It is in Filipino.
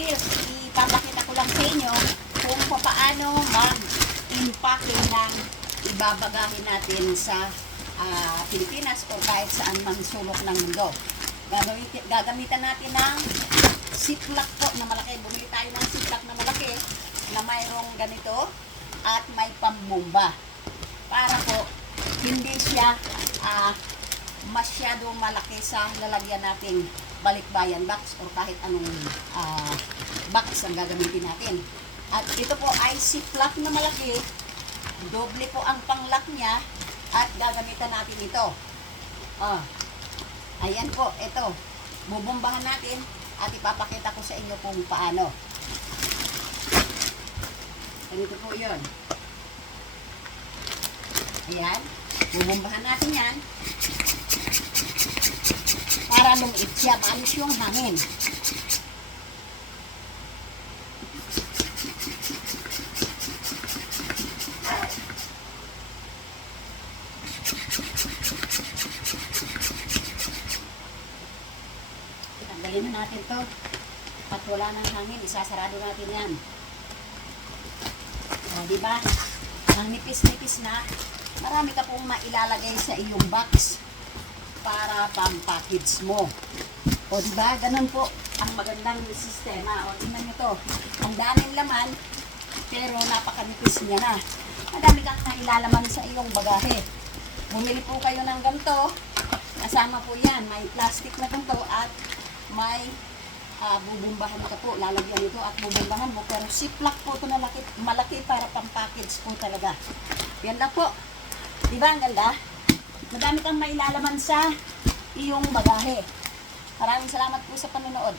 wheels, ipapakita ko lang sa inyo kung paano mag-impake ng ibabagahin natin sa Pilipinas o kahit saan man sulok ng mundo. Gagamitan natin ng ziplock po na malaki. Bumili tayo ng ziplock na malaki na mayroong ganito at may pambomba. Para po hindi siya masyado malaki sa lalagyan nating balikbayan box or kahit anong box ang gagamitin natin. At ito po ay ziplock na malaki. Doble po ang panglock niya at gagamitan natin ito. Ayan po, ito. Bubombahan natin at ipapakita ko sa inyo kung paano. Ganito po yun. Ayan. Bubombahan natin yan para lumiit siya. Maalis yung hangin. Tanggalin na natin to. At wala ng hangin, isasarado natin yan. O, diba? Ang nipis-nipis na, marami ka pong mailalagay sa iyong box para pang-package mo. O, diba? Ganun po ang magandang sistema. O, tingnan nyo to. Ang daming laman, pero napakanipis niya na. Madami kang nailalaman sa iyong bagahe. Bumili po kayo ng ganito. Kasama po yan. May plastic na ganito at may bubumbahan ka po. Lalagyan ito at bubumbahan mo. Pero ziplock po ito na malaki para pang-package po talaga. Yan lang po. Diba ang ganda? Madami kang mailalaman sa iyong bagahe. Maraming salamat po sa panonood.